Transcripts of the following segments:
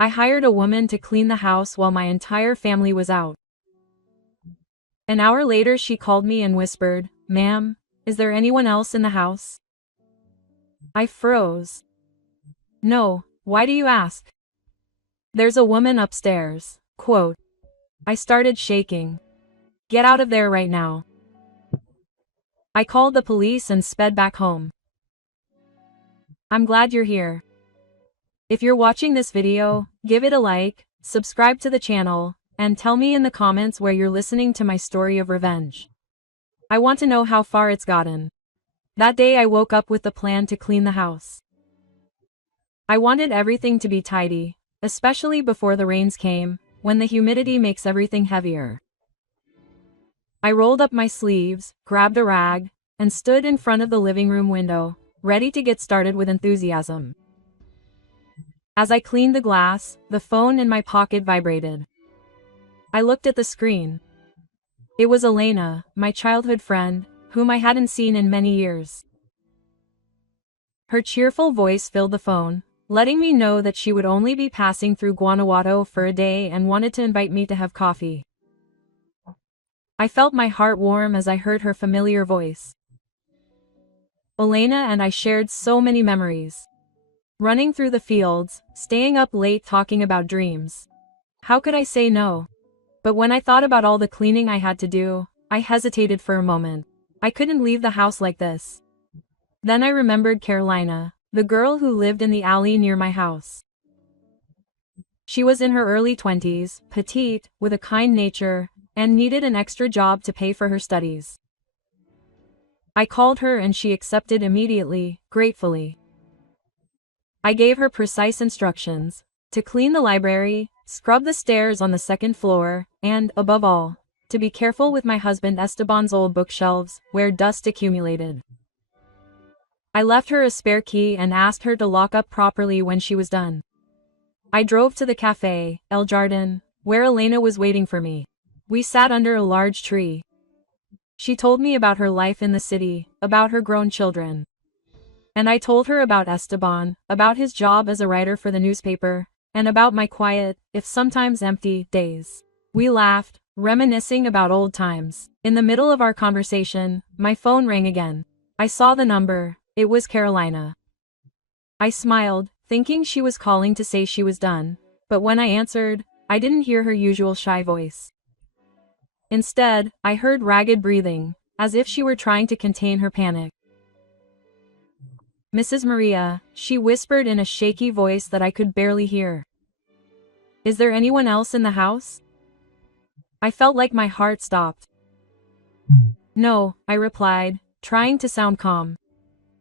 I hired a woman to clean the house while my entire family was out. An hour later she called me and whispered, "Ma'am, is there anyone else in the house?" I froze. "No, why do you ask?" "There's a woman upstairs." Quote. I started shaking. "Get out of there right now." I called the police and sped back home. I'm glad you're here. If you're watching this video, give it a like, subscribe to the channel, and tell me in the comments where you're listening to my story of revenge. I want to know how far it's gotten. That day I woke up with the plan to clean the house. I wanted everything to be tidy, especially before the rains came, when the humidity makes everything heavier. I rolled up my sleeves, grabbed a rag, and stood in front of the living room window, ready to get started with enthusiasm. As I cleaned the glass, the phone in my pocket vibrated. I looked at the screen. It was Elena, my childhood friend, whom I hadn't seen in many years. Her cheerful voice filled the phone, letting me know that she would only be passing through Guanajuato for a day and wanted to invite me to have coffee. I felt my heart warm as I heard her familiar voice. Elena and I shared so many memories. Running through the fields, staying up late talking about dreams. How could I say no? But when I thought about all the cleaning I had to do, I hesitated for a moment. I couldn't leave the house like this. Then I remembered Carolina, the girl who lived in the alley near my house. She was in her early 20s, petite, with a kind nature, and needed an extra job to pay for her studies. I called her and she accepted immediately, gratefully. I gave her precise instructions to clean the library, scrub the stairs on the second floor, and, above all, to be careful with my husband Esteban's old bookshelves, where dust accumulated. I left her a spare key and asked her to lock up properly when she was done. I drove to the cafe, El Jardin, where Elena was waiting for me. We sat under a large tree. She told me about her life in the city, about her grown children. And I told her about Esteban, about his job as a writer for the newspaper, and about my quiet, if sometimes empty, days. We laughed, reminiscing about old times. In the middle of our conversation, my phone rang again. I saw the number. It was Carolina. I smiled, thinking she was calling to say she was done, but when I answered, I didn't hear her usual shy voice. Instead, I heard ragged breathing, as if she were trying to contain her panic. "Mrs. Maria," she whispered in a shaky voice that I could barely hear. "Is there anyone else in the house?" I felt like my heart stopped. "No," I replied, trying to sound calm.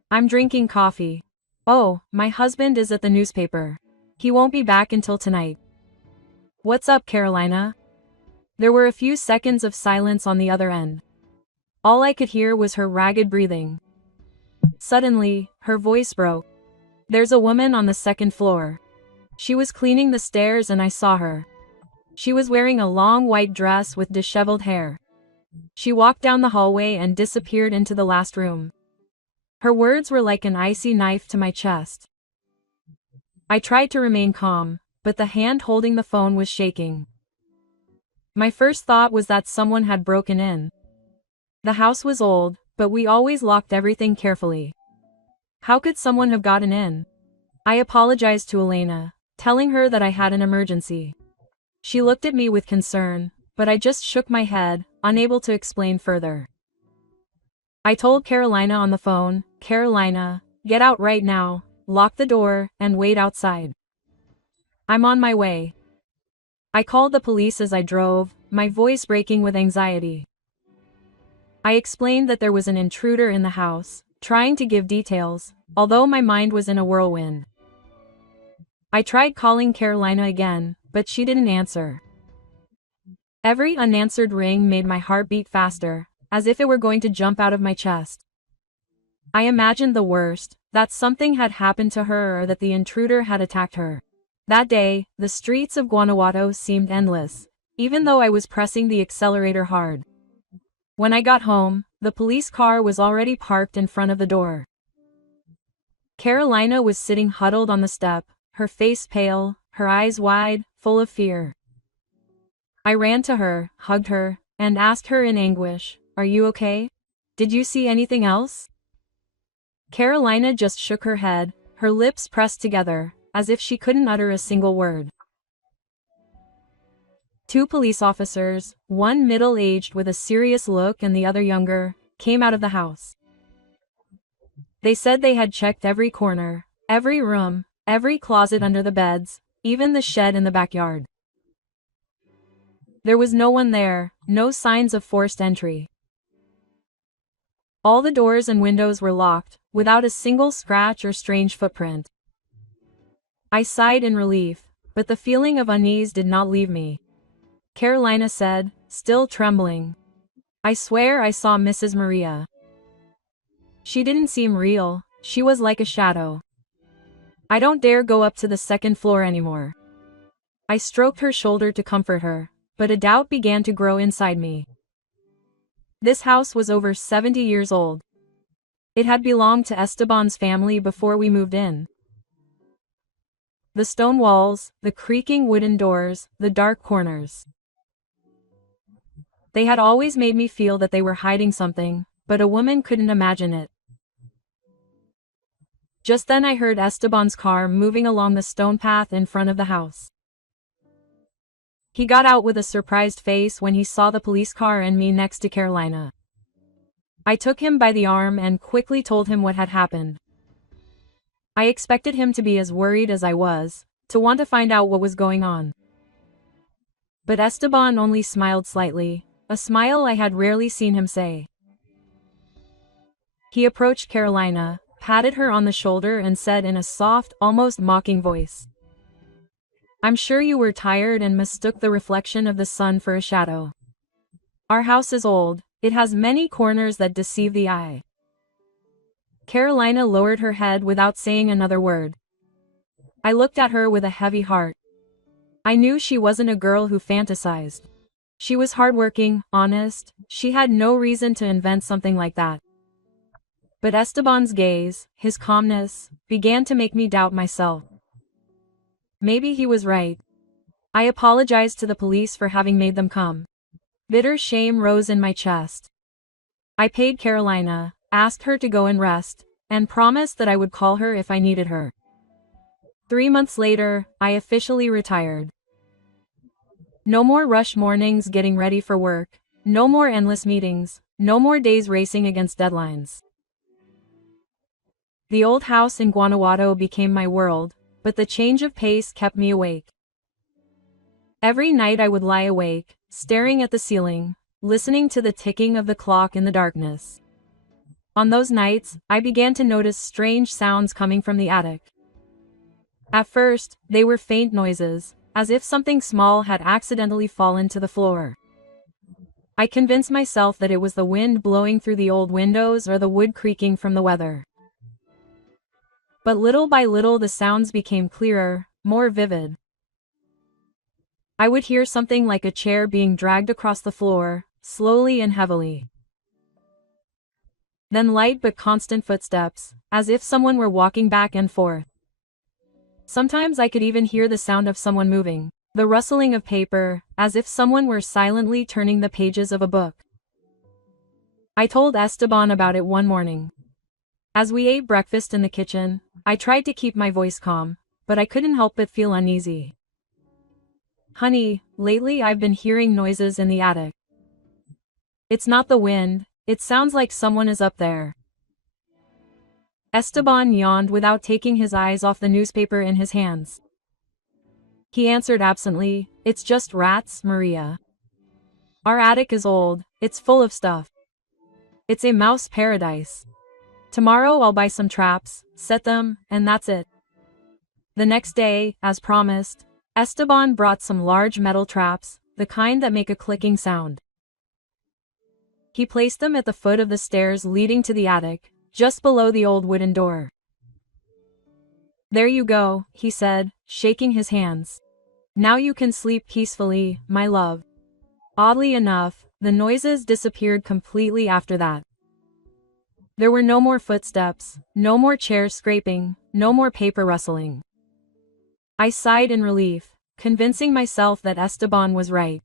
"I'm drinking coffee." "Oh, my husband is at the newspaper. He won't be back until tonight." "What's up, Carolina?" There were a few seconds of silence on the other end. All I could hear was her ragged breathing. Suddenly, her voice broke. "There's a woman on the second floor. She was cleaning the stairs and I saw her. She was wearing a long white dress with disheveled hair. She walked down the hallway and disappeared into the last room." Her words were like an icy knife to my chest. I tried to remain calm, but the hand holding the phone was shaking. My first thought was that someone had broken in. The house was old, but we always locked everything carefully. How could someone have gotten in? I apologized to Elena, telling her that I had an emergency. She looked at me with concern, but I just shook my head, unable to explain further. I told Carolina on the phone, "Carolina, get out right now, lock the door, and wait outside. I'm on my way." I called the police as I drove, my voice breaking with anxiety. I explained that there was an intruder in the house, trying to give details, although my mind was in a whirlwind. I tried calling Carolina again, but she didn't answer. Every unanswered ring made my heart beat faster, as if it were going to jump out of my chest. I imagined the worst, that something had happened to her or that the intruder had attacked her. That day, the streets of Guanajuato seemed endless, even though I was pressing the accelerator hard. When I got home, the police car was already parked in front of the door. Carolina was sitting huddled on the step, her face pale, her eyes wide, full of fear. I ran to her, hugged her, and asked her in anguish, "Are you okay? Did you see anything else?" Carolina just shook her head, her lips pressed together, as if she couldn't utter a single word. Two police officers, one middle-aged with a serious look and the other younger, came out of the house. They said they had checked every corner, every room, every closet under the beds, even the shed in the backyard. There was no one there, no signs of forced entry. All the doors and windows were locked, without a single scratch or strange footprint. I sighed in relief, but the feeling of unease did not leave me. Carolina said, still trembling, "I swear I saw Mrs. Maria. She didn't seem real, she was like a shadow. I don't dare go up to the second floor anymore." I stroked her shoulder to comfort her, but a doubt began to grow inside me. This house was over 70 years old. It had belonged to Esteban's family before we moved in. The stone walls, the creaking wooden doors, the dark corners. They had always made me feel that they were hiding something, but a woman couldn't imagine it. Just then I heard Esteban's car moving along the stone path in front of the house. He got out with a surprised face when he saw the police car and me next to Carolina. I took him by the arm and quickly told him what had happened. I expected him to be as worried as I was, to want to find out what was going on. But Esteban only smiled slightly, a smile I had rarely seen him say. He approached Carolina, patted her on the shoulder and said in a soft, almost mocking voice, "I'm sure you were tired and mistook the reflection of the sun for a shadow. Our house is old, it has many corners that deceive the eye." Carolina lowered her head without saying another word. I looked at her with a heavy heart. I knew she wasn't a girl who fantasized. She was hardworking, honest, she had no reason to invent something like that. But Esteban's gaze, his calmness, began to make me doubt myself. Maybe he was right. I apologized to the police for having made them come. Bitter shame rose in my chest. I paid Carolina, asked her to go and rest, and promised that I would call her if I needed her. 3 months later, I officially retired. No more rush mornings getting ready for work, no more endless meetings, no more days racing against deadlines. The old house in Guanajuato became my world, but the change of pace kept me awake. Every night I would lie awake, staring at the ceiling, listening to the ticking of the clock in the darkness. On those nights, I began to notice strange sounds coming from the attic. At first, they were faint noises, as if something small had accidentally fallen to the floor. I convinced myself that it was the wind blowing through the old windows or the wood creaking from the weather. But little by little the sounds became clearer, more vivid. I would hear something like a chair being dragged across the floor, slowly and heavily. Then light but constant footsteps, as if someone were walking back and forth. Sometimes I could even hear the sound of someone moving, the rustling of paper, as if someone were silently turning the pages of a book. I told Esteban about it one morning. As we ate breakfast in the kitchen, I tried to keep my voice calm, but I couldn't help but feel uneasy. "Honey, lately I've been hearing noises in the attic. It's not the wind, it sounds like someone is up there." Esteban yawned without taking his eyes off the newspaper in his hands. He answered absently, "It's just rats, Maria. Our attic is old, it's full of stuff. It's a mouse paradise. Tomorrow I'll buy some traps, set them, and that's it." The next day, as promised, Esteban brought some large metal traps, the kind that make a clicking sound. He placed them at the foot of the stairs leading to the attic, just below the old wooden door. "There you go," he said, shaking his hands. "Now you can sleep peacefully, my love." Oddly enough, the noises disappeared completely after that. There were no more footsteps, no more chairs scraping, no more paper rustling. I sighed in relief, convincing myself that Esteban was right.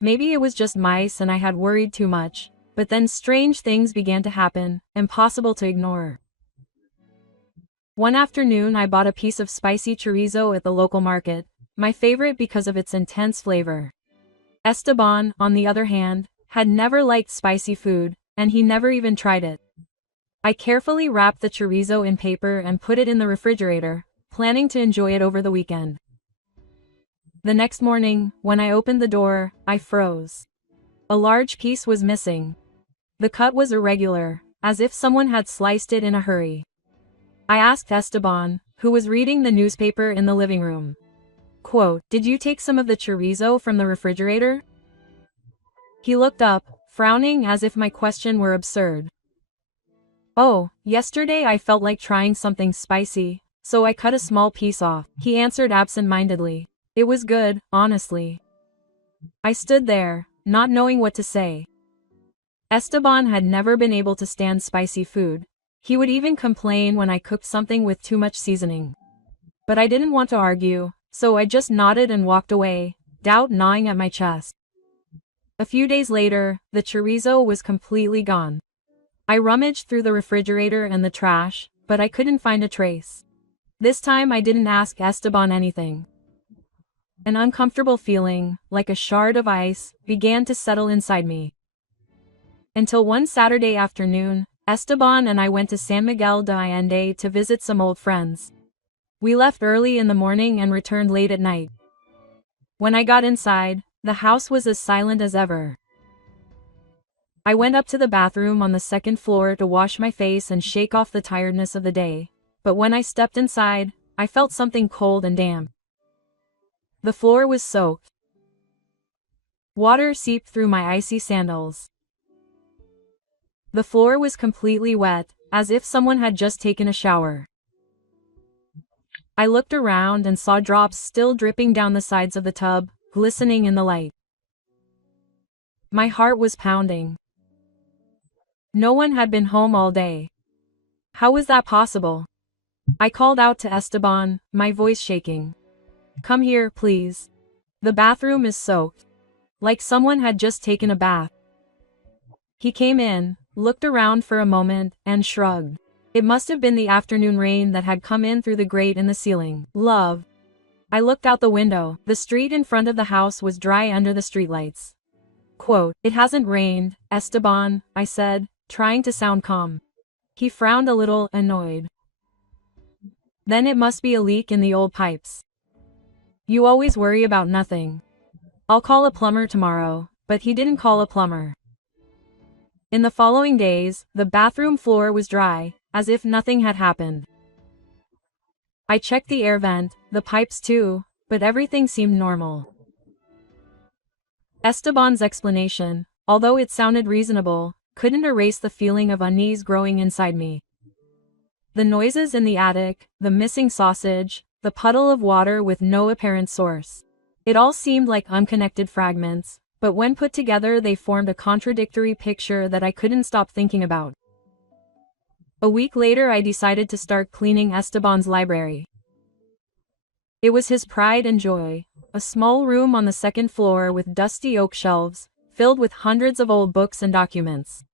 Maybe it was just mice and I had worried too much, but then strange things began to happen, impossible to ignore. One afternoon I bought a piece of spicy chorizo at the local market, my favorite because of its intense flavor. Esteban, on the other hand, had never liked spicy food, and he never even tried it. I carefully wrapped the chorizo in paper and put it in the refrigerator, planning to enjoy it over the weekend. The next morning, when I opened the door, I froze. A large piece was missing. The cut was irregular, as if someone had sliced it in a hurry. I asked Esteban, who was reading the newspaper in the living room. Quote, "Did you take some of the chorizo from the refrigerator?" He looked up, frowning as if my question were absurd. "Oh, yesterday I felt like trying something spicy, so I cut a small piece off," he answered absent-mindedly. It was good, honestly. I stood there, not knowing what to say. Esteban had never been able to stand spicy food. He would even complain when I cooked something with too much seasoning. But I didn't want to argue, so I just nodded and walked away, doubt gnawing at my chest. A few days later, the chorizo was completely gone. I rummaged through the refrigerator and the trash, but I couldn't find a trace. This time I didn't ask Esteban anything. An uncomfortable feeling, like a shard of ice, began to settle inside me. Until one Saturday afternoon, Esteban and I went to San Miguel de Allende to visit some old friends. We left early in the morning and returned late at night. When I got inside, the house was as silent as ever. I went up to the bathroom on the second floor to wash my face and shake off the tiredness of the day, but when I stepped inside, I felt something cold and damp. The floor was soaked. Water seeped through my icy sandals. The floor was completely wet, as if someone had just taken a shower. I looked around and saw drops still dripping down the sides of the tub, glistening in the light. My heart was pounding. No one had been home all day. How was that possible? I called out to Esteban, my voice shaking. "Come here, please. The bathroom is soaked. Like someone had just taken a bath." He came in, looked around for a moment, and shrugged. It must have been the afternoon rain that had come in through the grate in the ceiling. Love. I looked out the window. The street in front of the house was dry under the streetlights. Quote, "It hasn't rained, Esteban," I said, trying to sound calm. He frowned a little, annoyed. "Then it must be a leak in the old pipes. You always worry about nothing. I'll call a plumber tomorrow," but he didn't call a plumber. In the following days, the bathroom floor was dry, as if nothing had happened. I checked the air vent, the pipes too, but everything seemed normal. Esteban's explanation, although it sounded reasonable, couldn't erase the feeling of unease growing inside me. The noises in the attic, the missing sausage, the puddle of water with no apparent source. It all seemed like unconnected fragments, but when put together they formed a contradictory picture that I couldn't stop thinking about. A week later I decided to start cleaning Esteban's library. It was his pride and joy, a small room on the second floor with dusty oak shelves, filled with hundreds of old books and documents.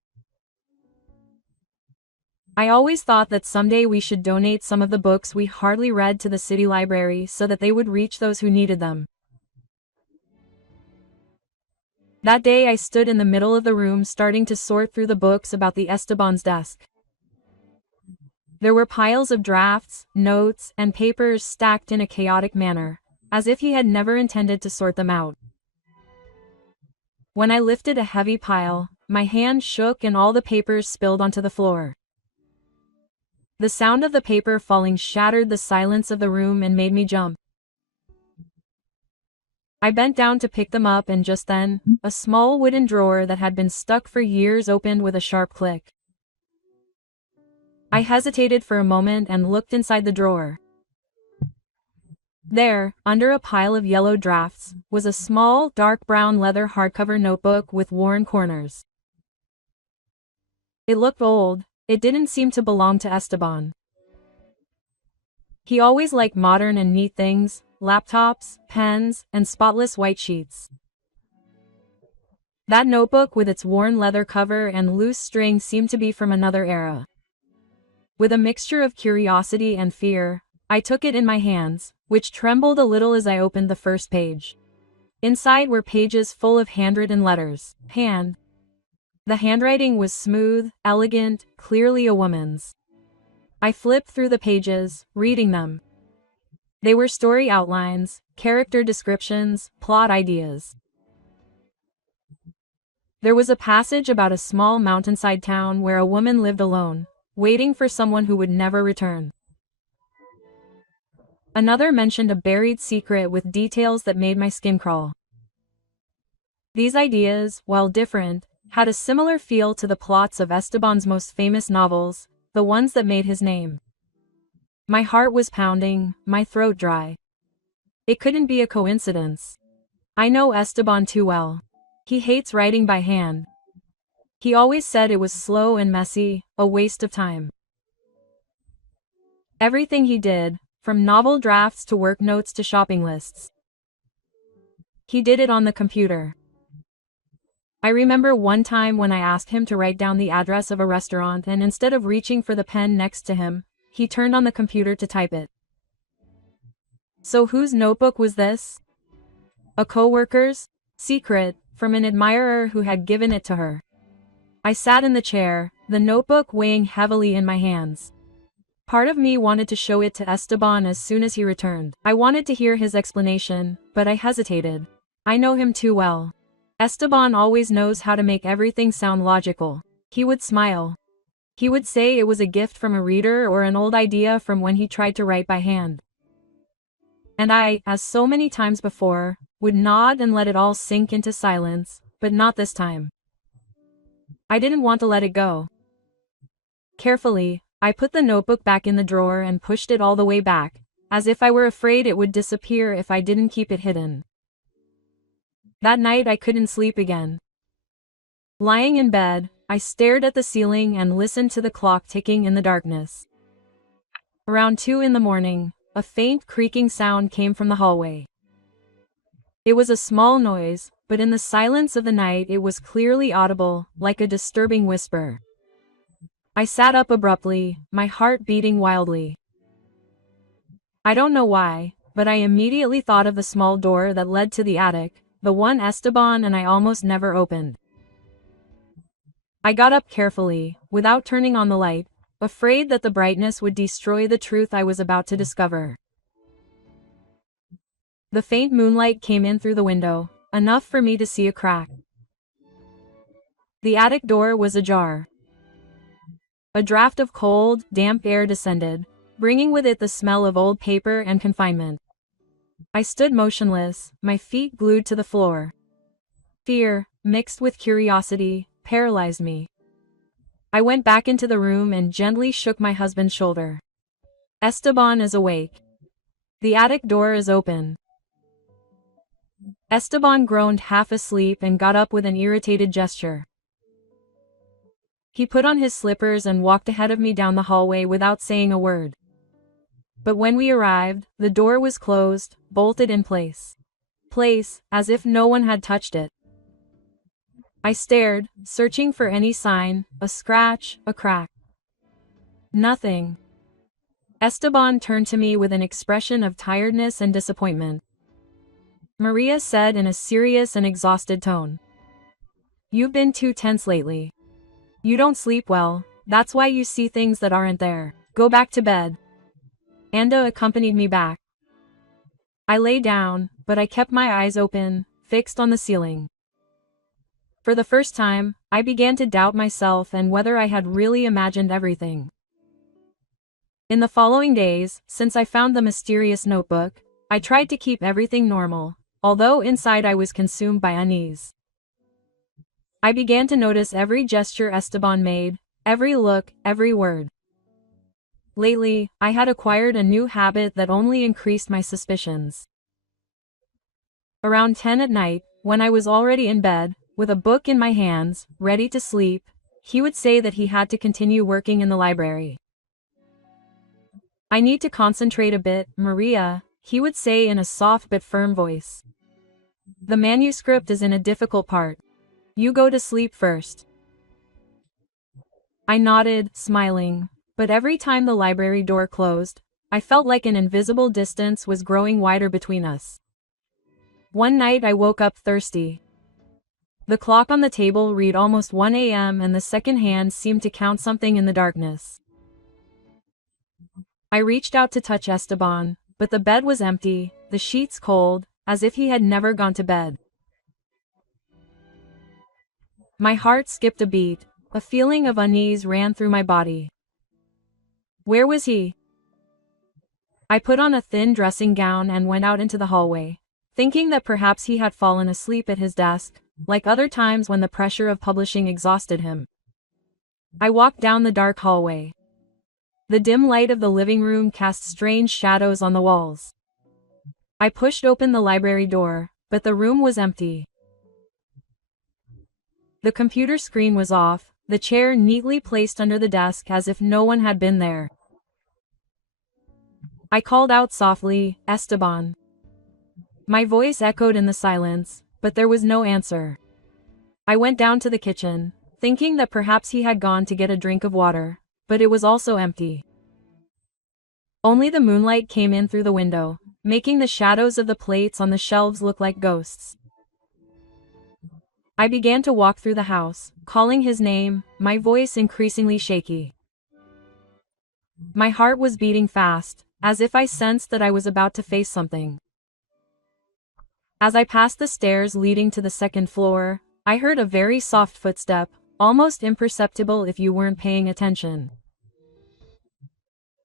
I always thought that someday we should donate some of the books we hardly read to the city library so that they would reach those who needed them. That day I stood in the middle of the room starting to sort through the books about the Esteban's desk. There were piles of drafts, notes, and papers stacked in a chaotic manner, as if he had never intended to sort them out. When I lifted a heavy pile, my hand shook and all the papers spilled onto the floor. The sound of the paper falling shattered the silence of the room and made me jump. I bent down to pick them up and just then, a small wooden drawer that had been stuck for years opened with a sharp click. I hesitated for a moment and looked inside the drawer. There, under a pile of yellow drafts, was a small, dark brown leather hardcover notebook with worn corners. It looked old. It didn't seem to belong to Esteban. He always liked modern and neat things, laptops, pens, and spotless white sheets. That notebook with its worn leather cover and loose string seemed to be from another era. With a mixture of curiosity and fear, I took it in my hands, which trembled a little as I opened the first page. Inside were pages full of handwritten letters. The handwriting was smooth, elegant, clearly a woman's. I flipped through the pages, reading them. They were story outlines, character descriptions, plot ideas. There was a passage about a small mountainside town where a woman lived alone, waiting for someone who would never return. Another mentioned a buried secret with details that made my skin crawl. These ideas, while different, had a similar feel to the plots of Esteban's most famous novels, the ones that made his name. My heart was pounding, my throat dry. It couldn't be a coincidence. I know Esteban too well. He hates writing by hand. He always said it was slow and messy, a waste of time. Everything he did, from novel drafts to work notes to shopping lists, he did it on the computer. I remember one time when I asked him to write down the address of a restaurant, and instead of reaching for the pen next to him, he turned on the computer to type it. So whose notebook was this? A coworker's? Secret, from an admirer who had given it to her. I sat in the chair, the notebook weighing heavily in my hands. Part of me wanted to show it to Esteban as soon as he returned. I wanted to hear his explanation, but I hesitated. I know him too well. Esteban always knows how to make everything sound logical. He would smile. He would say it was a gift from a reader or an old idea from when he tried to write by hand. And I, as so many times before, would nod and let it all sink into silence, but not this time. I didn't want to let it go. Carefully, I put the notebook back in the drawer and pushed it all the way back, as if I were afraid it would disappear if I didn't keep it hidden. That night I couldn't sleep again. Lying in bed, I stared at the ceiling and listened to the clock ticking in the darkness. Around 2 in the morning, a faint creaking sound came from the hallway. It was a small noise, but in the silence of the night it was clearly audible, like a disturbing whisper. I sat up abruptly, my heart beating wildly. I don't know why, but I immediately thought of the small door that led to the attic, the one Esteban and I almost never opened. I got up carefully, without turning on the light, afraid that the brightness would destroy the truth I was about to discover. The faint moonlight came in through the window, enough for me to see a crack. The attic door was ajar. A draft of cold, damp air descended, bringing with it the smell of old paper and confinement. I stood motionless, my feet glued to the floor. Fear, mixed with curiosity, paralyzed me. I went back into the room and gently shook my husband's shoulder. Esteban is awake. The attic door is open. Esteban groaned half asleep and got up with an irritated gesture. He put on his slippers and walked ahead of me down the hallway without saying a word. But when we arrived, the door was closed, bolted in place. As if no one had touched it. I stared, searching for any sign, a scratch, a crack. Nothing. Esteban turned to me with an expression of tiredness and disappointment. Maria said in a serious and exhausted tone. You've been too tense lately. You don't sleep well, that's why you see things that aren't there. Go back to bed. Anda accompanied me back. I lay down, but I kept my eyes open, fixed on the ceiling. For the first time, I began to doubt myself and whether I had really imagined everything. In the following days, since I found the mysterious notebook, I tried to keep everything normal, although inside I was consumed by unease. I began to notice every gesture Esteban made, every look, every word. Lately, I had acquired a new habit that only increased my suspicions. Around 10 at night, when I was already in bed, with a book in my hands, ready to sleep, he would say that he had to continue working in the library. I need to concentrate a bit, Maria, he would say in a soft but firm voice. The manuscript is in a difficult part. You go to sleep first. I nodded, smiling, but every time the library door closed, I felt like an invisible distance was growing wider between us. One night I woke up thirsty. The clock on the table read almost 1 a.m. and the second hand seemed to count something in the darkness. I reached out to touch Esteban, but the bed was empty, the sheets cold, as if he had never gone to bed. My heart skipped a beat, a feeling of unease ran through my body. Where was he? I put on a thin dressing gown and went out into the hallway, thinking that perhaps he had fallen asleep at his desk, like other times when the pressure of publishing exhausted him. I walked down the dark hallway. The dim light of the living room cast strange shadows on the walls. I pushed open the library door, but the room was empty. The computer screen was off, the chair neatly placed under the desk as if no one had been there. I called out softly, Esteban. My voice echoed in the silence, but there was no answer. I went down to the kitchen, thinking that perhaps he had gone to get a drink of water, but it was also empty. Only the moonlight came in through the window, making the shadows of the plates on the shelves look like ghosts. I began to walk through the house, calling his name, my voice increasingly shaky. My heart was beating fast, as if I sensed that I was about to face something. As I passed the stairs leading to the second floor, I heard a very soft footstep, almost imperceptible if you weren't paying attention.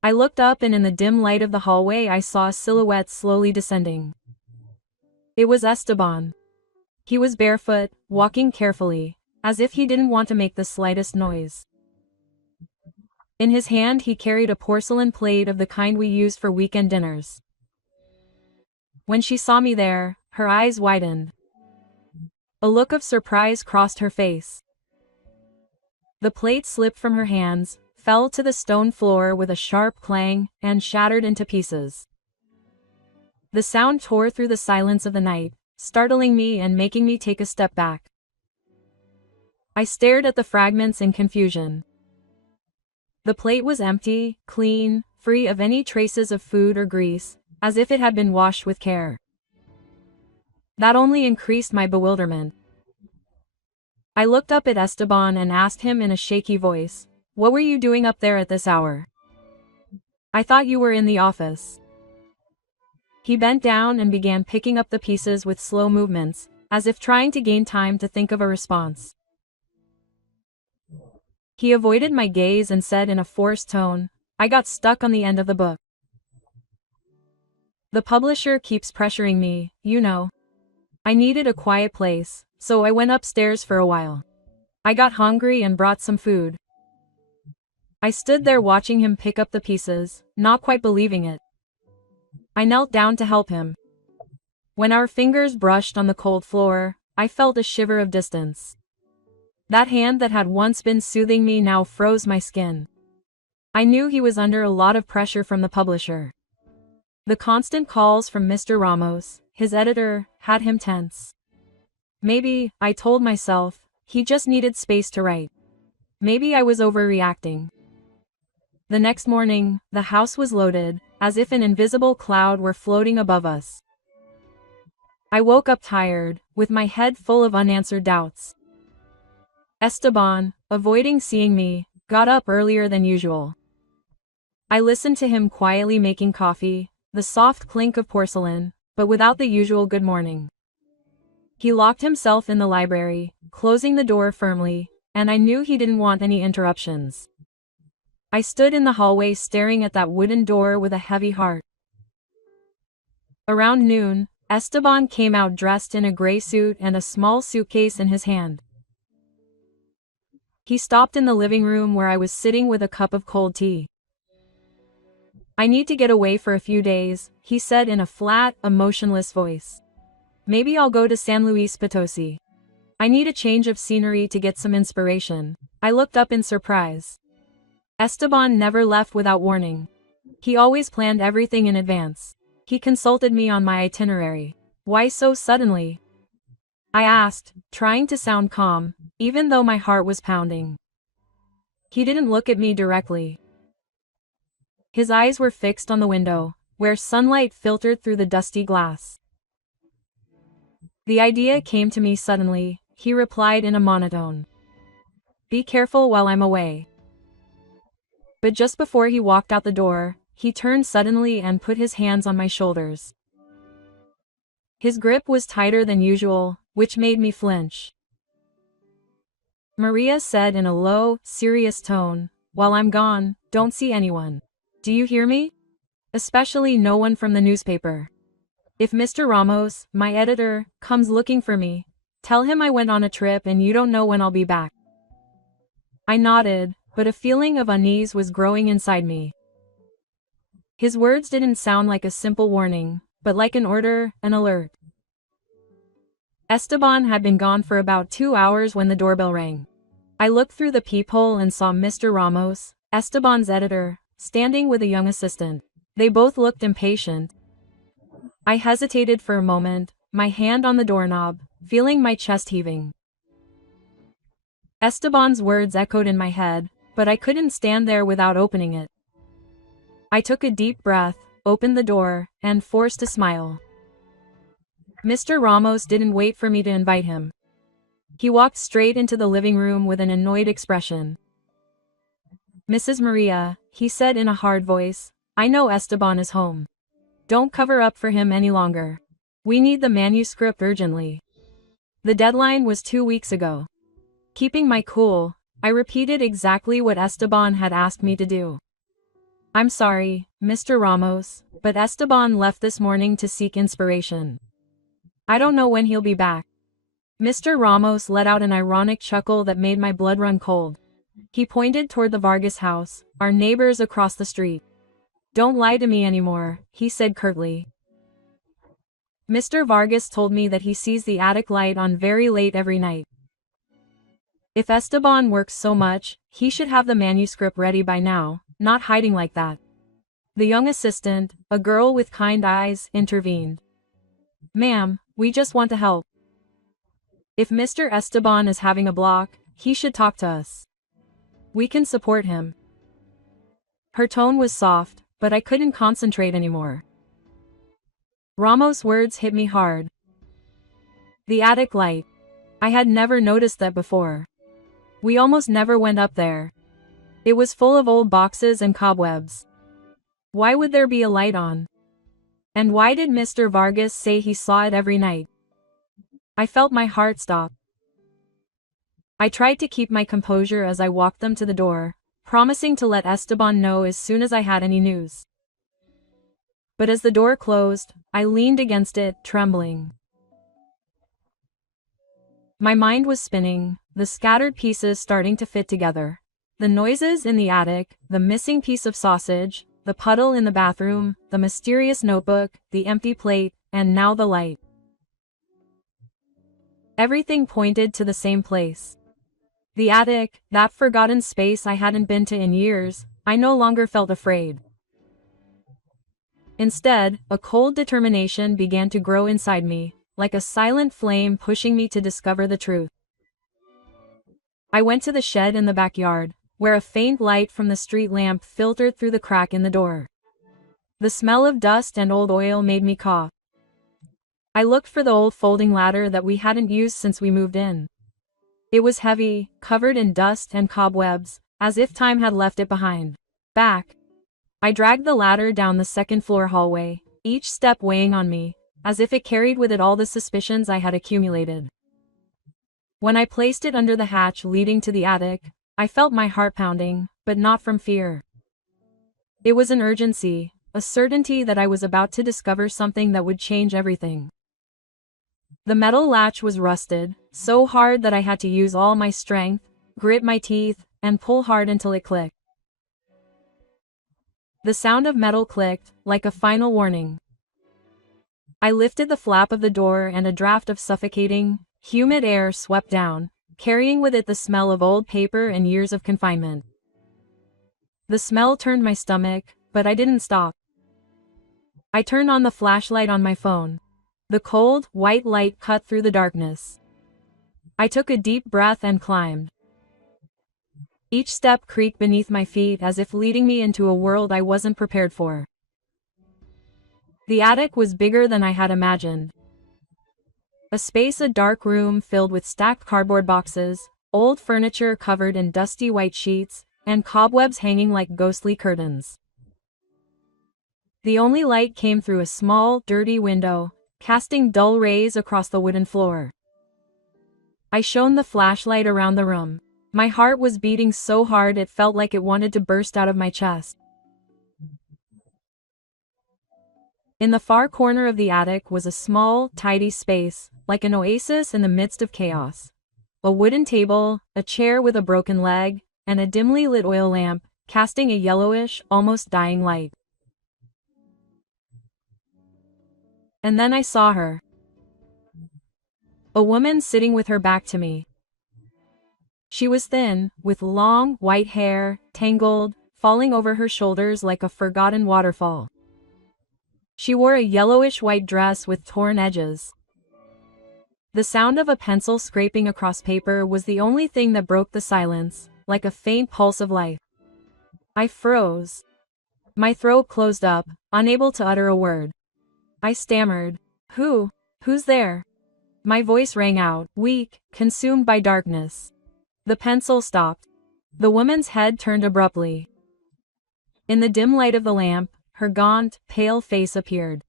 I looked up and in the dim light of the hallway I saw a silhouette slowly descending. It was Esteban. He was barefoot, walking carefully, as if he didn't want to make the slightest noise. In his hand he carried a porcelain plate of the kind we used for weekend dinners. When she saw me there, her eyes widened. A look of surprise crossed her face. The plate slipped from her hands, fell to the stone floor with a sharp clang, and shattered into pieces. The sound tore through the silence of the night, startling me and making me take a step back. I stared at the fragments in confusion. The plate was empty, clean, free of any traces of food or grease, as if it had been washed with care. That only increased my bewilderment. I looked up at Esteban and asked him in a shaky voice, "What were you doing up there at this hour? I thought you were in the office." He bent down and began picking up the pieces with slow movements, as if trying to gain time to think of a response. He avoided my gaze and said in a forced tone, "I got stuck on the end of the book. The publisher keeps pressuring me, you know. I needed a quiet place, so I went upstairs for a while. I got hungry and brought some food." I stood there watching him pick up the pieces, not quite believing it. I knelt down to help him. When our fingers brushed on the cold floor, I felt a shiver of distance. That hand that had once been soothing me now froze my skin. I knew he was under a lot of pressure from the publisher. The constant calls from Mr. Ramos, his editor, had him tense. Maybe, I told myself, he just needed space to write. Maybe I was overreacting. The next morning, the house was loaded, as if an invisible cloud were floating above us. I woke up tired, with my head full of unanswered doubts. Esteban, avoiding seeing me, got up earlier than usual. I listened to him quietly making coffee, the soft clink of porcelain, but without the usual good morning. He locked himself in the library, closing the door firmly, and I knew he didn't want any interruptions. I stood in the hallway staring at that wooden door with a heavy heart. Around noon, Esteban came out dressed in a gray suit and a small suitcase in his hand. He stopped in the living room where I was sitting with a cup of cold tea. "I need to get away for a few days," he said in a flat, emotionless voice. "Maybe I'll go to San Luis Potosi. I need a change of scenery to get some inspiration." I looked up in surprise. Esteban never left without warning. He always planned everything in advance. He consulted me on my itinerary. Why so suddenly? I asked, trying to sound calm, even though my heart was pounding. He didn't look at me directly. His eyes were fixed on the window, where sunlight filtered through the dusty glass. The idea came to me suddenly, he replied in a monotone. Be careful while I'm away. But just before he walked out the door, he turned suddenly and put his hands on my shoulders. His grip was tighter than usual, which made me flinch. Maria said in a low, serious tone, while I'm gone, don't see anyone. Do you hear me? Especially no one from the newspaper. If Mr. Ramos, my editor, comes looking for me, tell him I went on a trip and you don't know when I'll be back. I nodded, but a feeling of unease was growing inside me. His words didn't sound like a simple warning, but like an order, an alert. Esteban had been gone for about 2 hours when the doorbell rang. I looked through the peephole and saw Mr. Ramos, Esteban's editor, standing with a young assistant. They both looked impatient. I hesitated for a moment, my hand on the doorknob, feeling my chest heaving. Esteban's words echoed in my head, but I couldn't stand there without opening it. I took a deep breath, opened the door, and forced a smile. Mr. Ramos didn't wait for me to invite him. He walked straight into the living room with an annoyed expression. Mrs. Maria, he said in a hard voice, I know Esteban is home. Don't cover up for him any longer. We need the manuscript urgently. The deadline was 2 weeks ago. Keeping my cool, I repeated exactly what Esteban had asked me to do. I'm sorry, Mr. Ramos, but Esteban left this morning to seek inspiration. I don't know when he'll be back. Mr. Ramos let out an ironic chuckle that made my blood run cold. He pointed toward the Vargas house, our neighbors across the street. Don't lie to me anymore, he said curtly. Mr. Vargas told me that he sees the attic light on very late every night. If Esteban works so much, he should have the manuscript ready by now, not hiding like that. The young assistant, a girl with kind eyes, intervened. Ma'am, we just want to help. If Mr. Esteban is having a block, he should talk to us. We can support him. Her tone was soft, but I couldn't concentrate anymore. Ramos' words hit me hard. The attic light. I had never noticed that before. We almost never went up there. It was full of old boxes and cobwebs. Why would there be a light on? And why did Mr. Vargas say he saw it every night? I felt my heart stop. I tried to keep my composure as I walked them to the door, promising to let Esteban know as soon as I had any news. But as the door closed, I leaned against it, trembling. My mind was spinning, the scattered pieces starting to fit together. The noises in the attic, the missing piece of sausage, the puddle in the bathroom, the mysterious notebook, the empty plate, and now the light. Everything pointed to the same place. The attic, that forgotten space I hadn't been to in years. I no longer felt afraid. Instead, a cold determination began to grow inside me, like a silent flame pushing me to discover the truth. I went to the shed in the backyard, where a faint light from the street lamp filtered through the crack in the door. The smell of dust and old oil made me cough. I looked for the old folding ladder that we hadn't used since we moved in. It was heavy, covered in dust and cobwebs, as if time had left it behind. Back. I dragged the ladder down the second-floor hallway, each step weighing on me, as if it carried with it all the suspicions I had accumulated. When I placed it under the hatch leading to the attic, I felt my heart pounding, but not from fear. It was an urgency, a certainty that I was about to discover something that would change everything. The metal latch was rusted, so hard that I had to use all my strength, grit my teeth, and pull hard until it clicked. The sound of metal clicked, like a final warning. I lifted the flap of the door and a draft of suffocating, humid air swept down, carrying with it the smell of old paper and years of confinement. The smell turned my stomach, but I didn't stop. I turned on the flashlight on my phone. The cold, white light cut through the darkness. I took a deep breath and climbed. Each step creaked beneath my feet as if leading me into a world I wasn't prepared for. The attic was bigger than I had imagined. A dark room filled with stacked cardboard boxes, old furniture covered in dusty white sheets, and cobwebs hanging like ghostly curtains. The only light came through a small, dirty window, casting dull rays across the wooden floor. I shone the flashlight around the room. My heart was beating so hard it felt like it wanted to burst out of my chest. In the far corner of the attic was a small, tidy space, like an oasis in the midst of chaos. A wooden table, a chair with a broken leg, and a dimly lit oil lamp, casting a yellowish, almost dying light. And then I saw her. A woman sitting with her back to me. She was thin, with long, white hair, tangled, falling over her shoulders like a forgotten waterfall. She wore a yellowish-white dress with torn edges. The sound of a pencil scraping across paper was the only thing that broke the silence, like a faint pulse of life. I froze. My throat closed up, unable to utter a word. I stammered, "Who's there?" My voice rang out, weak, consumed by darkness. The pencil stopped. The woman's head turned abruptly. In the dim light of the lamp, her gaunt, pale face appeared.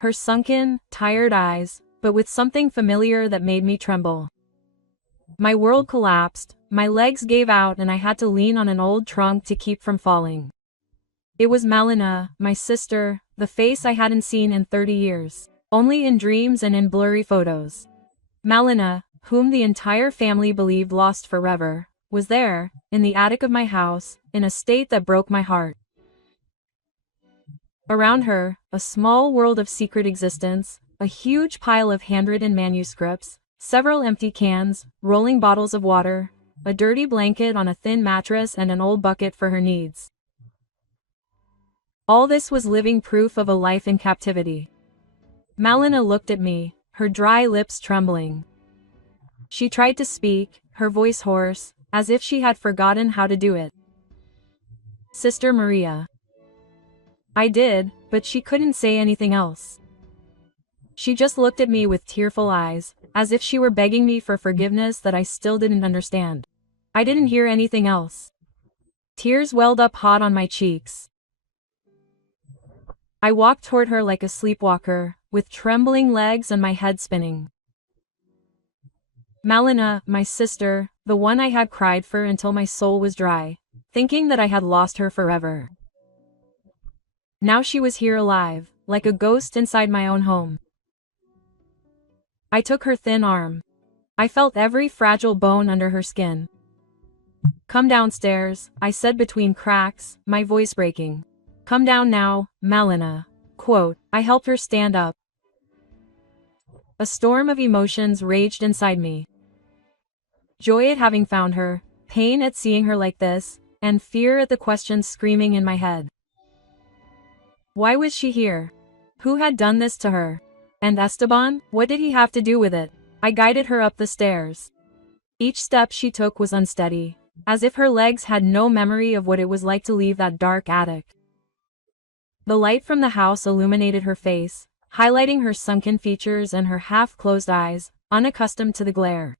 Her sunken, tired eyes, but with something familiar that made me tremble. My world collapsed, my legs gave out and I had to lean on an old trunk to keep from falling. It was Malina, my sister, the face I hadn't seen in 30 years, only in dreams and in blurry photos. Malina, whom the entire family believed lost forever, was there, in the attic of my house, in a state that broke my heart. Around her, a small world of secret existence, a huge pile of handwritten manuscripts, several empty cans, rolling bottles of water, a dirty blanket on a thin mattress and an old bucket for her needs. All this was living proof of a life in captivity. Malina looked at me, her dry lips trembling. She tried to speak, her voice hoarse, as if she had forgotten how to do it. "Sister Maria." I did, but she couldn't say anything else. She just looked at me with tearful eyes, as if she were begging me for forgiveness that I still didn't understand. I didn't hear anything else. Tears welled up hot on my cheeks. I walked toward her like a sleepwalker, with trembling legs and my head spinning. Malina, my sister, the one I had cried for until my soul was dry, thinking that I had lost her forever. Now she was here alive, like a ghost inside my own home. I took her thin arm. I felt every fragile bone under her skin. "Come downstairs," I said between cracks, my voice breaking. "Come down now, Malina." I helped her stand up. A storm of emotions raged inside me. Joy at having found her, pain at seeing her like this, and fear at the questions screaming in my head. Why was she here? Who had done this to her? And Esteban, what did he have to do with it? I guided her up the stairs. Each step she took was unsteady, as if her legs had no memory of what it was like to leave that dark attic. The light from the house illuminated her face, highlighting her sunken features and her half-closed eyes, unaccustomed to the glare.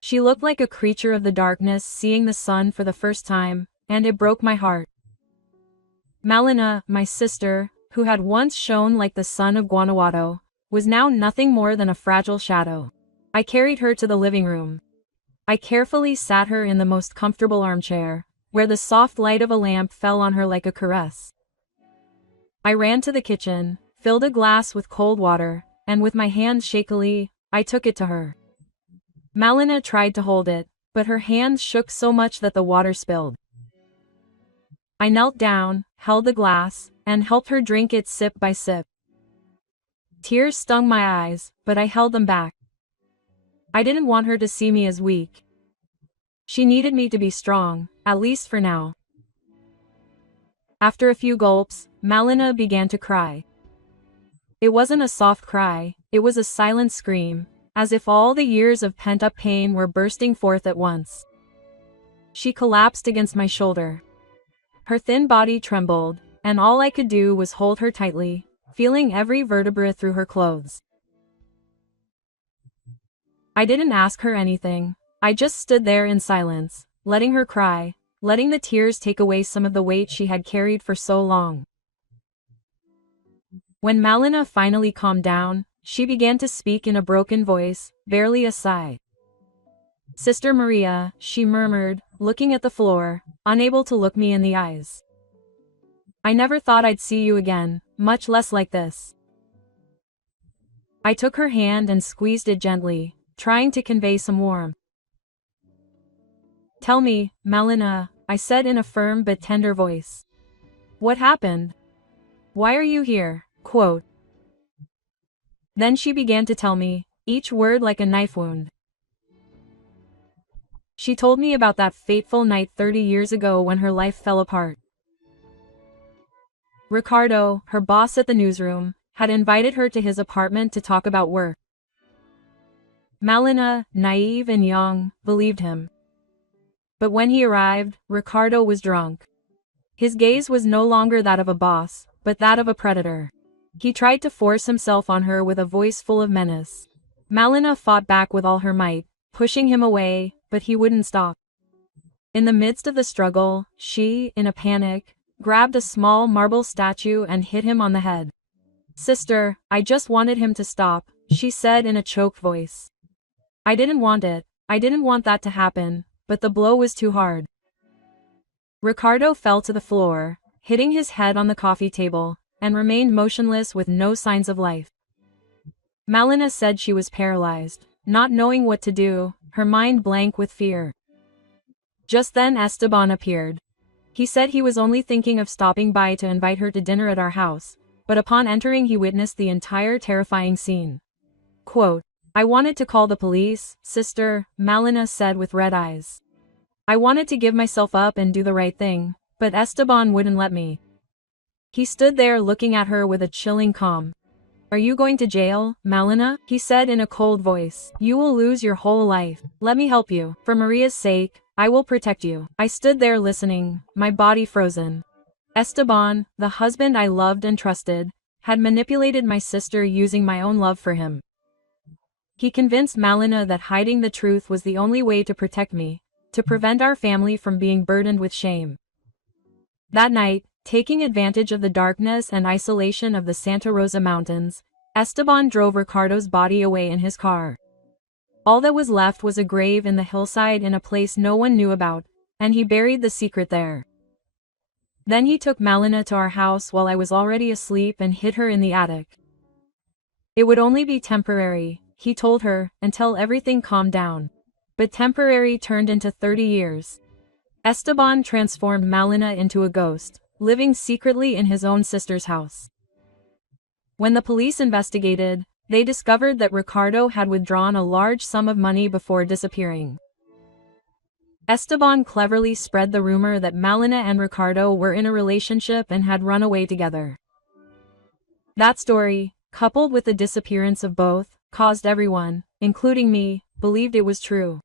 She looked like a creature of the darkness seeing the sun for the first time, and it broke my heart. Malina, my sister, who had once shone like the sun of Guanajuato, was now nothing more than a fragile shadow. I carried her to the living room. I carefully sat her in the most comfortable armchair, where the soft light of a lamp fell on her like a caress. I ran to the kitchen, filled a glass with cold water, and with my hands shakily, I took it to her. Malina tried to hold it, but her hands shook so much that the water spilled. I knelt down, held the glass, and helped her drink it sip by sip. Tears stung my eyes, but I held them back. I didn't want her to see me as weak. She needed me to be strong, at least for now. After a few gulps, Malina began to cry. It wasn't a soft cry, it was a silent scream, as if all the years of pent-up pain were bursting forth at once. She collapsed against my shoulder. Her thin body trembled, and all I could do was hold her tightly, feeling every vertebra through her clothes. I didn't ask her anything. I just stood there in silence, letting her cry, letting the tears take away some of the weight she had carried for so long. When Malina finally calmed down, she began to speak in a broken voice, barely a sigh. "Sister Maria," she murmured, looking at the floor, unable to look me in the eyes. "I never thought I'd see you again, much less like this." I took her hand and squeezed it gently, trying to convey some warmth. "Tell me, Malina," I said in a firm but tender voice. "What happened? Why are you here?" Quote. Then she began to tell me, each word like a knife wound. She told me about that fateful night 30 years ago when her life fell apart. Ricardo, her boss at the newsroom, had invited her to his apartment to talk about work. Malina, naive and young, believed him. But when he arrived, Ricardo was drunk. His gaze was no longer that of a boss, but that of a predator. He tried to force himself on her with a voice full of menace. Malina fought back with all her might, pushing him away, but he wouldn't stop. In the midst of the struggle, she, in a panic, grabbed a small marble statue and hit him on the head. "Sister, I just wanted him to stop," she said in a choked voice. "I didn't want it. I didn't want that to happen, but the blow was too hard." Ricardo fell to the floor, hitting his head on the coffee table, and remained motionless with no signs of life. Malina said she was paralyzed, not knowing what to do, her mind blank with fear. Just then Esteban appeared. He said he was only thinking of stopping by to invite her to dinner at our house, but upon entering he witnessed the entire terrifying scene. Quote, "I wanted to call the police, sister," Malina said with red eyes. "I wanted to give myself up and do the right thing, but Esteban wouldn't let me." He stood there looking at her with a chilling calm. "Are you going to jail, Malina?" he said in a cold voice. "You will lose your whole life. Let me help you. For Maria's sake, I will protect you." I stood there listening, my body frozen. Esteban, the husband I loved and trusted, had manipulated my sister using my own love for him. He convinced Malina that hiding the truth was the only way to protect me, to prevent our family from being burdened with shame. That night, taking advantage of the darkness and isolation of the Santa Rosa Mountains, Esteban drove Ricardo's body away in his car. All that was left was a grave in the hillside in a place no one knew about, and he buried the secret there. Then he took Malina to our house while I was already asleep and hid her in the attic. It would only be temporary, he told her, until everything calmed down. But temporary turned into 30 years. Esteban transformed Malina into a ghost, living secretly in his own sister's house. When the police investigated, they discovered that Ricardo had withdrawn a large sum of money before disappearing. Esteban cleverly spread the rumor that Malina and Ricardo were in a relationship and had run away together. That story, coupled with the disappearance of both, caused everyone, including me, believed it was true.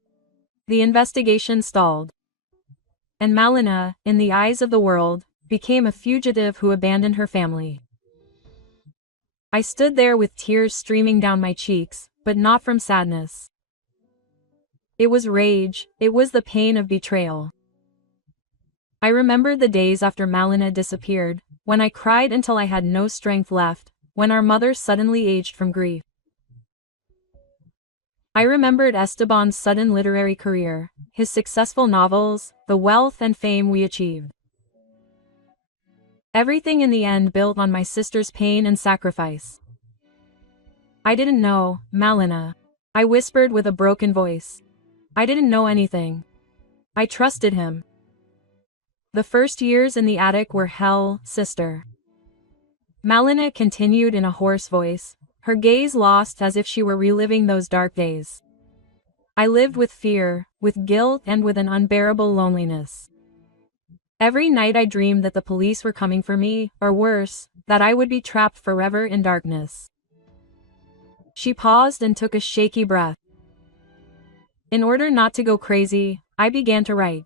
The investigation stalled. And Malina, in the eyes of the world, became a fugitive who abandoned her family. I stood there with tears streaming down my cheeks, but not from sadness. It was rage, it was the pain of betrayal. I remembered the days after Malina disappeared, when I cried until I had no strength left, when our mother suddenly aged from grief. I remembered Esteban's sudden literary career, his successful novels, the wealth and fame we achieved. Everything in the end built on my sister's pain and sacrifice. "I didn't know, Malina," I whispered with a broken voice. "I didn't know anything. I trusted him. The first years in the attic were hell, sister." Malina continued in a hoarse voice, her gaze lost as if she were reliving those dark days. "I lived with fear, with guilt and with an unbearable loneliness. Every night I dreamed that the police were coming for me, or worse, that I would be trapped forever in darkness. She paused and took a shaky breath. In order not to go crazy, I began to write.